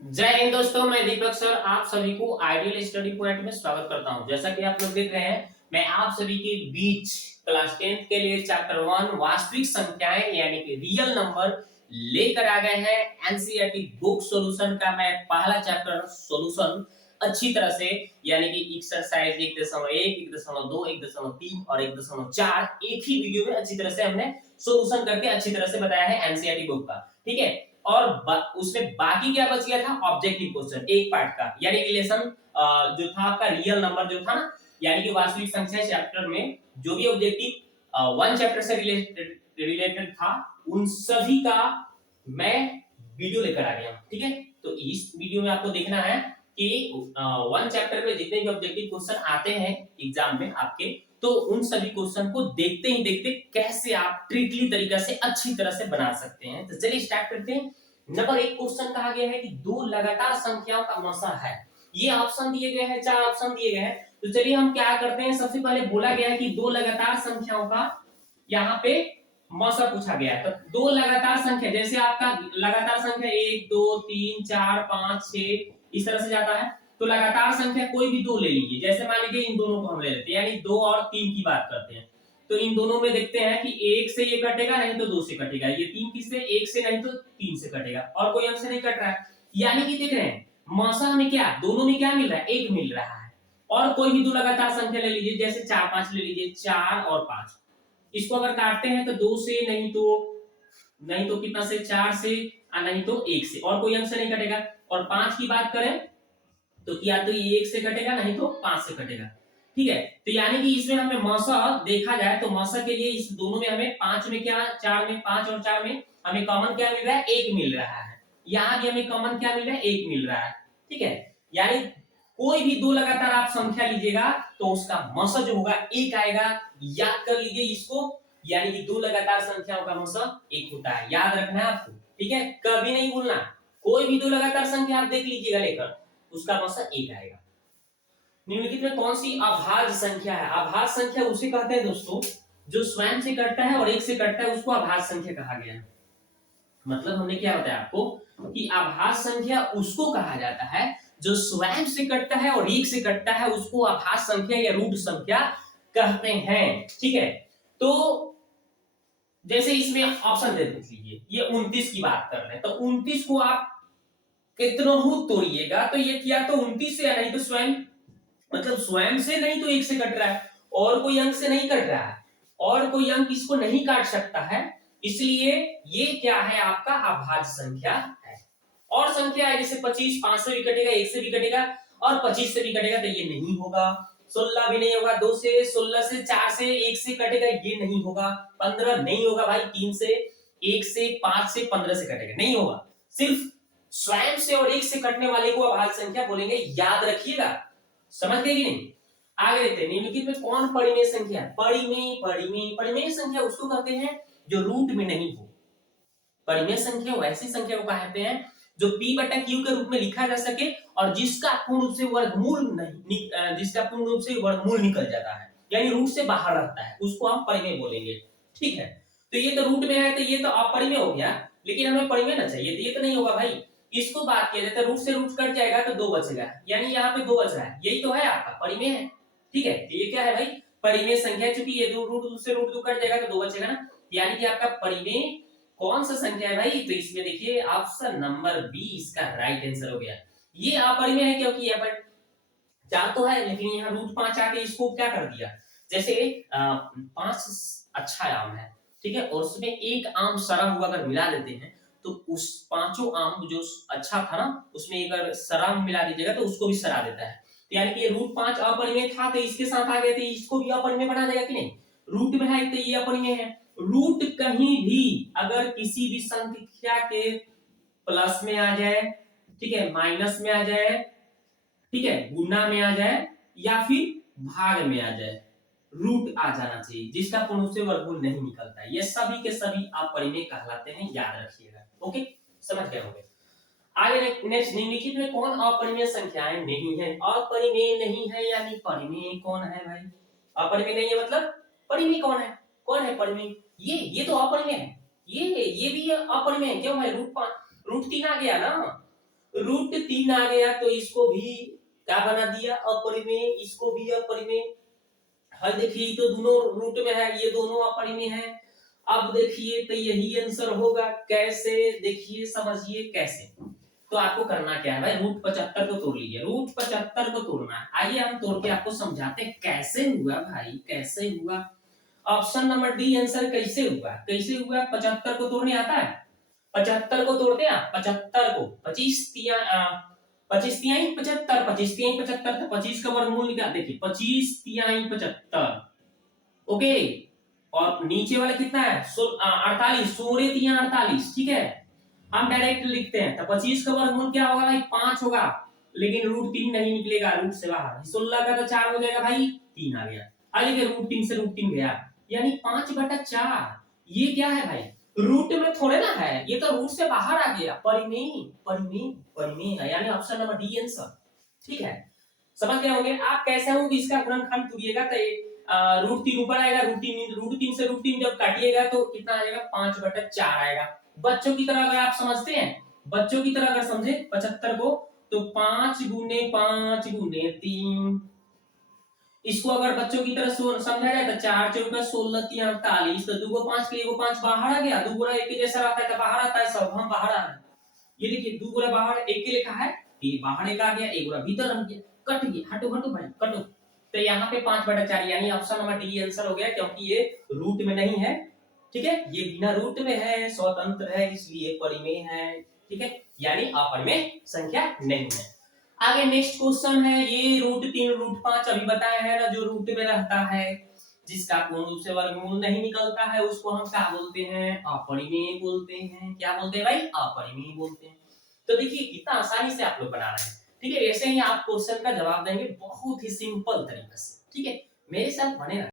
जय हिंद दोस्तों, मैं दीपक सर आप सभी को आइडियल स्टडी पॉइंट में स्वागत करता हूं। जैसा कि आप लोग देख रहे हैं, मैं आप सभी के बीच क्लास 10th के लिए चैप्टर 1 वास्तविक संख्याएं यानी कि रियल नंबर लेकर आ गए हैं। एनसीईआरटी बुक सॉल्यूशन का मैं पहला चैप्टर सॉल्यूशन अच्छी तरह से यानी कि एक्सरसाइज 1.1, 1.2, 1.3 और 1.4 एक ही वीडियो में अच्छी तरह से हमने सॉल्यूशन करके अच्छी तरह से बताया है एनसीईआरटी बुक का। ठीक है, और उसमें बाकी क्या बच गया था? ऑब्जेक्टिव क्वेश्चन एक पार्ट का, यानी रिलेशन जो था आपका रियल नंबर जो था ना, यानी कि वास्तविक संख्या चैप्टर में जो भी ऑब्जेक्टिव वन चैप्टर से रिलेटेड था उन सभी का मैं वीडियो लेकर आ गया। ठीक है, तो इस वीडियो में आपको देखना है कि वन चैप्टर में जितने भी ऑब्जेक्टिव क्वेश्चन आते हैं एग्जाम में आपके, तो उन सभी क्वेश्चन को देखते ही देखते कैसे आप ट्रिकली तरीका से अच्छी तरह से बना सकते हैं। तो चलिए स्टार्ट करते हैं। नंबर एक क्वेश्चन कहा गया है कि दो लगातार संख्याओं का मसा है। ये ऑप्शन दिए गए हैं, चार ऑप्शन दिए गए हैं। तो चलिए हम क्या करते हैं, सबसे पहले बोला गया है कि दो लगातार संख्याओं का यहाँ पे मौसा पूछा गया है। तो दो लगातार संख्या, जैसे आपका लगातार संख्या 1 2 3 4 5 6 इस तरह से जाता है, तो लगातार संख्या कोई भी दो ले लीजिए। जैसे मान लीजिए इन दोनों को हम ले लेते हैं, यानी 2 और 3 की बात करते हैं। तो इन दोनों में देखते हैं कि 1 से ये कटेगा, नहीं तो 2 से कटेगा। ये 3 किससे? 1 से नहीं तो 3 से कटेगा, और कोई अंक से नहीं कट रहा है। यानी कि देख रहे हैं मौसा में क्या, दोनों में क्या मिल रहा है? 1 मिल रहा है। और कोई भी दो लगातार संख्या ले लीजिए, जैसे 4 5 ले लीजिए, 4 और 5। इसको अगर काटते हैं तो 2 से नहीं तो कितना से? 4 से, नहीं तो 1 से, और कोई अंक से नहीं कटेगा। और 5 की बात करें तो या तो ये 1 से कटेगा, नहीं तो 5 से कटेगा। ठीक है, तो यानी कि इसमें हमें मौसा देखा जाए तो मौसा के लिए इस दोनों में हमें 5 में क्या, 4 में 5 और 4 में हमें कॉमन क्या मिल रहा है? 1 मिल रहा है। यहाँ भी हमें कॉमन क्या मिल रहा है? 1 मिल रहा है। ठीक है, यानी कोई भी दो लगातार आप संख्या लीजिएगा तो उसका मौसा जो होगा 1 आएगा। याद कर लीजिए इसको, यानी कि दो लगातार संख्याओं का मौसा 1 होता है। याद रखना है आपको। ठीक है, कभी नहीं भूलना। कोई भी दो लगातार संख्या आप देख लीजिएगा लेकर, उसका मौसा 1 आएगा। निम्नलिखित में कौन सी अभाज्य संख्या है? अभाज्य संख्या उसे कहते हैं दोस्तों जो स्वयं से कटता है और 1 से कटता है, उसको अभाज्य संख्या कहा गया है। मतलब हमने क्या बताया आपको कि अभाज्य संख्या उसको कहा जाता है जो स्वयं से कटता है और 1 से कटता है, उसको अभाज्य संख्या या रूट संख्या कहते हैं। ठीक है, तो जैसे इसमें ऑप्शन दे दीजिए, ये 29 की बात कर रहे हैं, तो 29 को आप कितनों तोड़िएगा तो ये किया तो 29 से, या नहीं तो स्वयं, मतलब स्वयं से नहीं तो 1 से कट रहा है, और कोई अंक से नहीं कट रहा है, और कोई अंक इसको नहीं काट सकता है, इसलिए ये क्या है? आपका अभाज्य संख्या है। और संख्या है जैसे 25, 5 से भी कटेगा, 1 से भी कटेगा, और 25 से भी कटेगा, तो ये नहीं होगा। 16 भी नहीं होगा, 2 से, 16 से, 4 से, 1 से कटेगा, ये नहीं होगा। 15 नहीं होगा भाई, 3 से, 1 से, 5 से, 15 से कटेगा, नहीं होगा। सिर्फ स्वयं से और 1 से कटने वाले को अभाज्य संख्या बोलेंगे, याद रखिएगा। समझ गए कि नहीं? आगे देखते हैं, निम्नलिखित में कौन परिमेय संख्या है? परिमेय संख्या उसको कहते हैं जो रूट में नहीं हो। परिमेय संख्या वैसी संख्या को कहते हैं जो p बटा q के रूप में लिखा जा सके और जिसका पूर्ण रूप से वर्गमूल नहीं, जिसका पूर्ण रूप से वर्गमूल निकल जाता है, यानी रूट से बाहर रहता है, उसको हम परिमेय बोलेंगे। ठीक है, तो ये तो रूट में है, तो ये तो अपरिमेय हो गया, लेकिन हमें परिमेय ना चाहिए, तो ये तो नहीं होगा भाई। इसको बात किया जाता है, रूट से रूट कट जाएगा तो 2 बचेगा, यानी यहाँ पे 2 बच रहा है, यही तो है आपका परिमेय है। ठीक है, तो ये क्या है भाई? परिमेय संख्या, चूंकि ये दो रूट से रूट कट जाएगा तो 2 बचेगा ना, यानी कि आपका परिमेय कौन सा संख्या है भाई? तो इसमें देखिए ऑप्शन नंबर बी इसका राइट आंसर हो गया। ये अपरिमेय है क्योंकि यहाँ पर 4 तो है, लेकिन यहाँ रूट 5 आके इसको क्या कर दिया? जैसे 5 अच्छा आम है, ठीक है, और उसमें एक आम सड़ा हुआ अगर मिला देते हैं तो उस पांचों आम जो अच्छा था ना, उसमें एक सरा मिला दीजिएगा तो उसको भी सरा देता है। तो यानी कि रूट 5 अपरिमेय था, तो इसके साथ आ गए थे, इसको भी अपरिमेय बना देगा कि नहीं? रूट में है तो ये अपरिमेय है। रूट कहीं भी अगर किसी भी संख्या के प्लस में आ जाए, ठीक है, माइनस में आ जाए, ठीक है, गुना में आ जाए, या फिर भाग में आ जाए, रूट आ जाना चाहिए जिसका पूर्ण रूप से वर्गमूल नहीं निकलता है। ये सभी के सभी अपरिमेय कहलाते हैं, याद रखिएगा। ओके, समझ गए होंगे। आगे नेक्स्ट, निम्नलिखित में कौन अपरिमेय संख्याएं नहीं है? अपरिमेय नहीं है यानी परिमेय कौन है भाई? अपरिमेय नहीं है मतलब परिमेय कौन है? कौन है परिमेय? ये तो अपरिमेय है। ये भी अपरिमेय है। क्यों भाई? रूट 3 आ गया ना, रूट 3 आ गया तो इसको भी क्या बना दिया, अपरिमेय, इसको भी अपरिमेय। हाँ देखिए तो दोनों रूट में है, ये दोनों अपरिमेय है। अब देखिए तो यही आंसर होगा। कैसे, देखिए समझिए कैसे। तो आपको करना क्या है भाई, रूट 75 को तोड़ लीजिए, रूट 75 को तोड़ना है। आइए हम तोड़ के आपको समझाते हैं कैसे हुआ भाई, कैसे हुआ। ऑप्शन नंबर डी आंसर कैसे हुआ, कैसे हुआ। 75 को तोड़ने आता है, 75 को तोड़ते हैं आप, 75 को 25 तिहाई 75, 25 तिहाई 75 तो 25 का वर्गमूल निकाल, देखिए 25 तिहाई 75, ओके। और नीचे वाला कितना है, 48, 16 तिहाई 48, ठीक है। हम डायरेक्ट लिखते हैं तो 25 का वर्गमूल क्या होगा भाई, 5 होगा, लेकिन रूट 3 नहीं निकलेगा, रूट से बाहर। 16 का तो 4 हो जाएगा भाई, 3 आ गया। अब देखिए रूट 3 से रूट 3 गया, यानी 5/4। ये क्या है भाई, रूट में थोड़े ना है, ये तो रूट से बाहर आ गया, परिमेय, परिमेय, परिमेय है, यानी ऑप्शन नंबर डी आंसर, ठीक है। समझ गए होंगे आप कैसे होगी इसका गुणनखंड तुरिएगा तो रूट 3 ऊपर आएगा, रूट 3 से रूट 3 जब काटिएगा तो कितना आएगा, 5/4 आएगा। बच्चों की तरह अगर आप समझते हैं, बच्चों की तरह अगर समझे 75 को, तो 5 गुने 5 गुने 3, इसको अगर बच्चों की तरह समझा जाए तो 4 4 का 16 3 48, तो 2 को 5 के 1 को 5 बाहर आ गया, 2 गुना 1 के जैसा रहता है तो बाहर आता है, सब हम बाहर आ रहे हैं। ये देखिए 2 गुना बाहर 1 के लिखा है, ये बाहर 1 आ गया, 1 गुना भीतर रह गया, कट गया, हटो हटो भाई कटो। तो यहाँ पे 5/4 यानी ऑप्शन नंबर डी आंसर हो गया, क्योंकि ये रूट में नहीं है, ठीक है, ये बिना रूट में है, स्वतंत्र है, इसलिए परिमेय है, ठीक है, यानी अपरिमेय संख्या नहीं है। आगे नेक्स्ट क्वेश्चन है, ये रूट 3 रूट 5 अभी बताया है ना, जो रूट में रहता है, जिसका पूर्ण रूप से वर्गमूल नहीं निकलता है, उसको हम क्या बोलते हैं, अपरिमेय बोलते हैं। क्या बोलते हैं भाई, अपरिमेय बोलते हैं। तो देखिए कितना आसानी से आप लोग बना रहे हैं, ठीक है। ऐसे ही आप क्वेश्चन का जवाब देंगे बहुत ही सिंपल तरीके से, ठीक है। मेरे साथ बने रहिए।